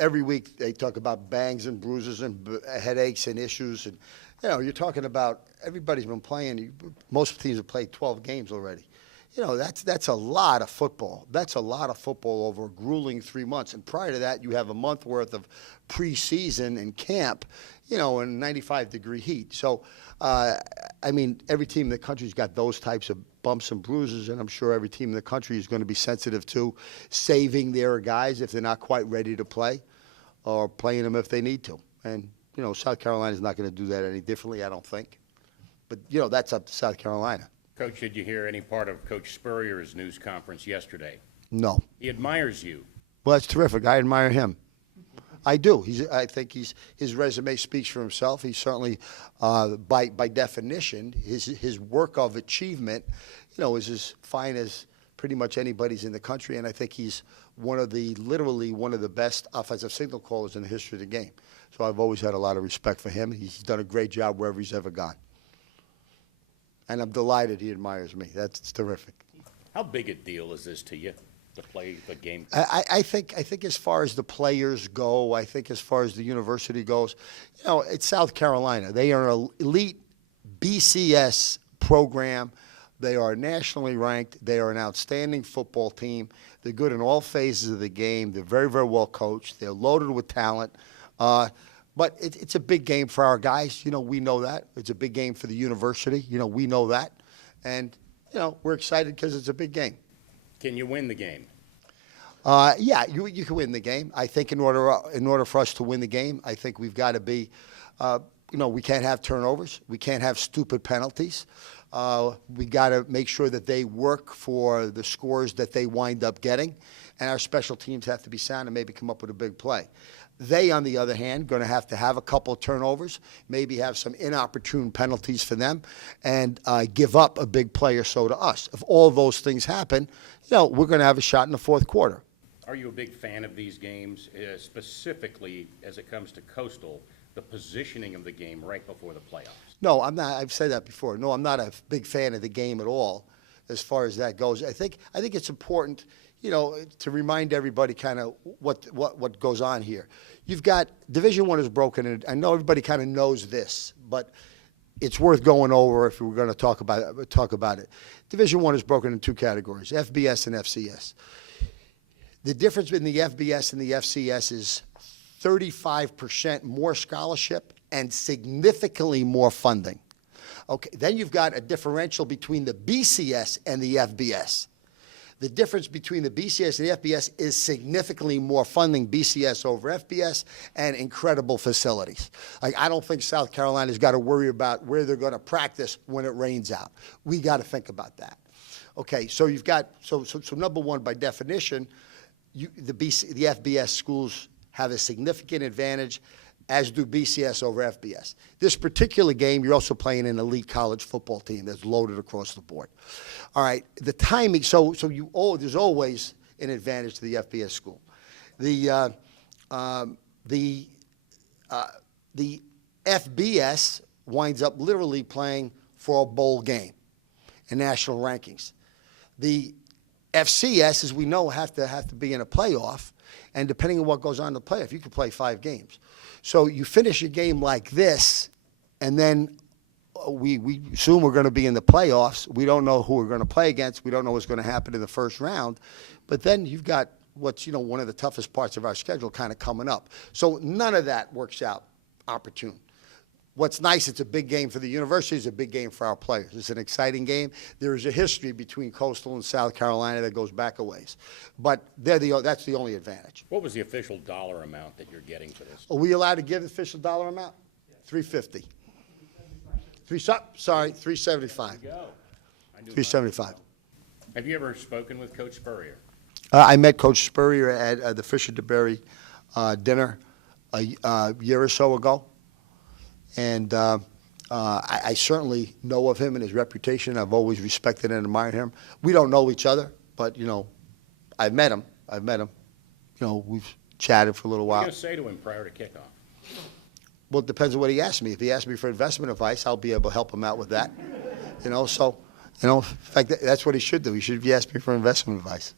every week they talk about bangs and bruises and headaches and issues. And, you're talking about everybody's been playing. Most teams have played 12 games already. That's a lot of football. That's a lot of football over a grueling 3 months. And prior to that, you have a month worth of preseason and camp, in 95-degree heat. So, every team in the country's got those types of bumps and bruises, and I'm sure every team in the country is going to be sensitive to saving their guys if they're not quite ready to play or playing them if they need to. And, South Carolina's not going to do that any differently, I don't think. But, that's up to South Carolina. Coach, did you hear any part of Coach Spurrier's news conference yesterday? No. He admires you. Well, that's terrific. I admire him. I do. I think his resume speaks for himself. He's certainly, by definition, his work of achievement, is as fine as pretty much anybody's in the country. And I think he's literally one of the best offensive signal callers in the history of the game. So I've always had a lot of respect for him. He's done a great job wherever he's ever gone. And I'm delighted he admires me. It's terrific. How big a deal is this to you, to play the game? I think as far as the players go, I think as far as the university goes, it's South Carolina. They are an elite BCS program. They are nationally ranked. They are an outstanding football team. They're good in all phases of the game. They're very, very well coached. They're loaded with talent. But it's a big game for our guys. We know that. It's a big game for the university. We know that. And, we're excited because it's a big game. Can you win the game? Yeah, you can win the game. I think in order for us to win the game, I think we've got to be, we can't have turnovers. We can't have stupid penalties. We got to make sure that they work for the scores that they wind up getting. And our special teams have to be sound and maybe come up with a big play. They, on the other hand, going to have a couple of turnovers, maybe have some inopportune penalties for them, and give up a big play or so to us. If all those things happen, we're going to have a shot in the fourth quarter. Are you a big fan of these games, specifically as it comes to Coastal, the positioning of the game right before the playoffs? No, I'm not. I've said that before. No, I'm not a big fan of the game at all as far as that goes. I think it's important, to remind everybody kind of what goes on here. You've got Division I is broken, and I know everybody kind of knows this, but it's worth going over if we're going to talk about it. Division I is broken in two categories, FBS and FCS. The difference between the FBS and the FCS is 35% more scholarship and significantly more funding. Okay, then you've got a differential between the BCS and the FBS. The difference between the BCS and the FBS is significantly more funding, BCS over FBS, and incredible facilities. I don't think South Carolina's got to worry about where they're going to practice when it rains out. We got to think about that. Okay, so you've got so number one, by definition, the FBS schools have a significant advantage, as do BCS over FBS. This particular game, you're also playing an elite college football team that's loaded across the board. All right, the timing, there's always an advantage to the FBS school. The FBS winds up literally playing for a bowl game in national rankings. The FCS, as we know, have to be in a playoff, and depending on what goes on in the playoff, you can play 5 games. So you finish a game like this, and then we assume we're going to be in the playoffs. We don't know who we're going to play against. We don't know what's going to happen in the first round. But then you've got what's, one of the toughest parts of our schedule kind of coming up. So none of that works out opportune. What's nice, it's a big game for the university. It's a big game for our players. It's an exciting game. There is a history between Coastal and South Carolina that goes back a ways. But that's the only advantage. What was the official dollar amount that you're getting for this? Are we allowed to give the official dollar amount? Yes. $350. $375. $375. Have you ever spoken with Coach Spurrier? I met Coach Spurrier at the Fisher DeBerry dinner a year or so ago. And I certainly know of him and his reputation. I've always respected and admired him. We don't know each other, but, I've met him. We've chatted for a little while. What are you going to say to him prior to kickoff? Well, it depends on what he asks me. If he asks me for investment advice, I'll be able to help him out with that. In fact, that's what he should do. He should be asking me for investment advice.